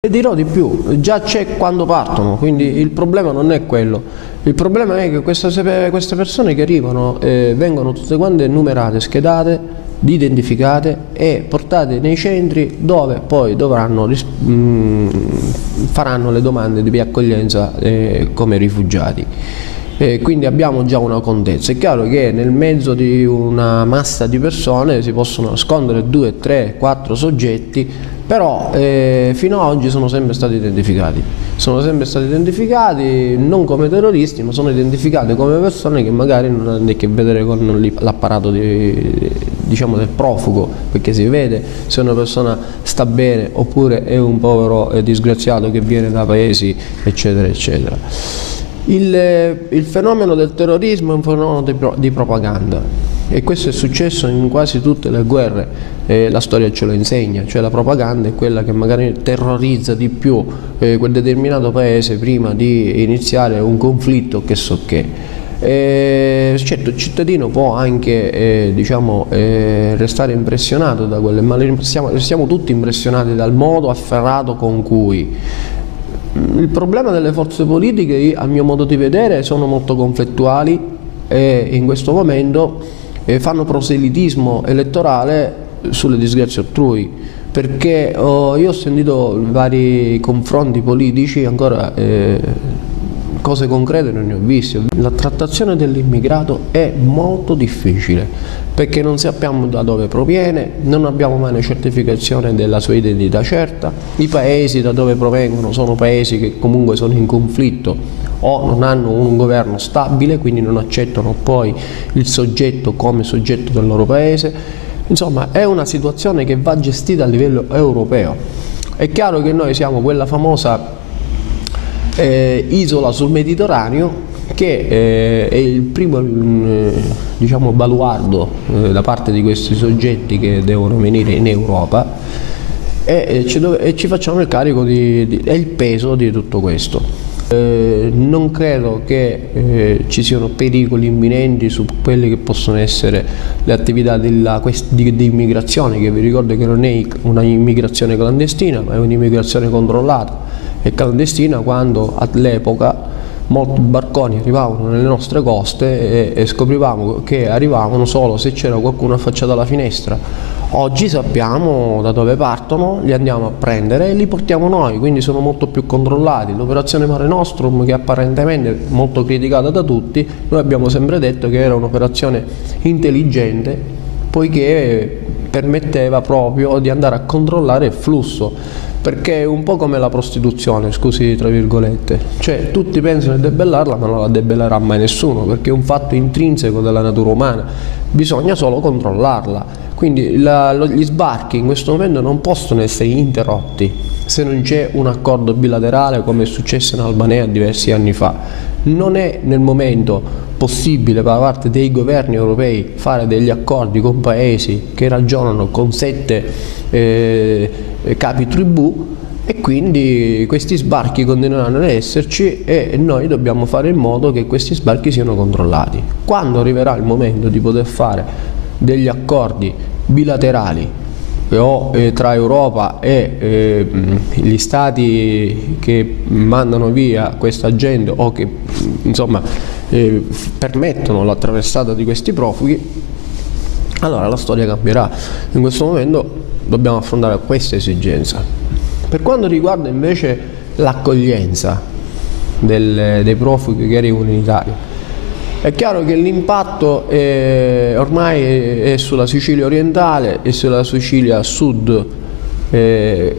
E dirò di più, già c'è quando partono, quindi il problema non è quello. Il problema è che queste persone che arrivano vengono tutte quante numerate, schedate, identificate e portate nei centri dove poi faranno le domande di accoglienza come rifugiati. Quindi abbiamo già una contezza. È chiaro che nel mezzo di una massa di persone si possono nascondere 2, 3, 4 soggetti, però fino ad oggi sono sempre stati identificati. Sono sempre stati identificati non come terroristi, ma sono identificati come persone che magari non hanno a che vedere con l'apparato diciamo del profugo, perché si vede se una persona sta bene oppure è un povero disgraziato che viene da paesi eccetera eccetera. Il fenomeno del terrorismo è un fenomeno di propaganda e questo è successo in quasi tutte le guerre, la storia ce lo insegna, cioè la propaganda è quella che magari terrorizza di più quel determinato paese prima di iniziare un conflitto che so che. Certo, il cittadino può anche restare impressionato da quelle, ma siamo tutti impressionati dal modo afferrato con cui. Il problema delle forze politiche, a mio modo di vedere, sono molto conflittuali e in questo momento fanno proselitismo elettorale sulle disgrazie altrui, perché io ho sentito vari confronti politici, ancora cose concrete non ne ho viste. La trattazione dell'immigrato è molto difficile perché non sappiamo da dove proviene, non abbiamo mai una certificazione della sua identità certa, i paesi da dove provengono sono paesi che comunque sono in conflitto o non hanno un governo stabile, quindi non accettano poi il soggetto come soggetto del loro paese. Insomma, è una situazione che va gestita a livello europeo. È chiaro che noi siamo quella famosa isola sul Mediterraneo che è il primo baluardo da parte di questi soggetti che devono venire in Europa e ci facciamo il carico e il peso di tutto questo. Non credo che ci siano pericoli imminenti su quelle che possono essere le attività di immigrazione, che vi ricordo che non è una immigrazione clandestina, ma è un'immigrazione controllata. È clandestina quando all'epoca molti barconi arrivavano nelle nostre coste e scoprivamo che arrivavano solo se c'era qualcuno affacciato alla finestra. Oggi sappiamo da dove partono, li andiamo a prendere e li portiamo noi, quindi sono molto più controllati. L'operazione Mare Nostrum, che apparentemente è molto criticata da tutti, noi abbiamo sempre detto che era un'operazione intelligente, poiché permetteva proprio di andare a controllare il flusso. Perché è un po' come la prostituzione, scusi tra virgolette, cioè tutti pensano di debellarla ma non la debellerà mai nessuno, perché è un fatto intrinseco della natura umana, bisogna solo controllarla. Quindi gli sbarchi in questo momento non possono essere interrotti se non c'è un accordo bilaterale, come è successo in Albania diversi anni fa. Non è nel momento possibile da parte dei governi europei fare degli accordi con paesi che ragionano con 7 capi tribù, e quindi questi sbarchi continueranno ad esserci e noi dobbiamo fare in modo che questi sbarchi siano controllati. Quando arriverà il momento di poter fare degli accordi bilaterali o tra Europa e gli stati che mandano via questa gente o che permettono l'attraversata di questi profughi, allora la storia cambierà. In questo momento dobbiamo affrontare questa esigenza. Per quanto riguarda invece l'accoglienza dei profughi che arrivano in Italia, è chiaro che l'impatto ormai è sulla Sicilia orientale e sulla Sicilia sud,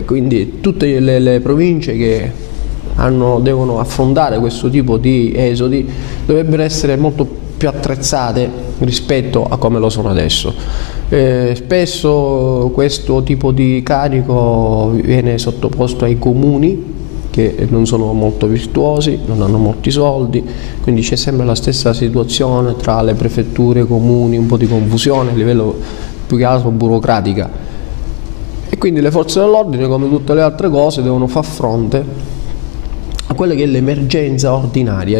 quindi tutte le province che devono affrontare questo tipo di esodi dovrebbero essere molto più attrezzate rispetto a come lo sono adesso. Spesso questo tipo di carico viene sottoposto ai comuni che non sono molto virtuosi, non hanno molti soldi, quindi c'è sempre la stessa situazione tra le prefetture, i comuni, un po' di confusione a livello più che altro burocratica, e quindi le forze dell'ordine, come tutte le altre cose, devono far fronte a quella che è l'emergenza ordinaria.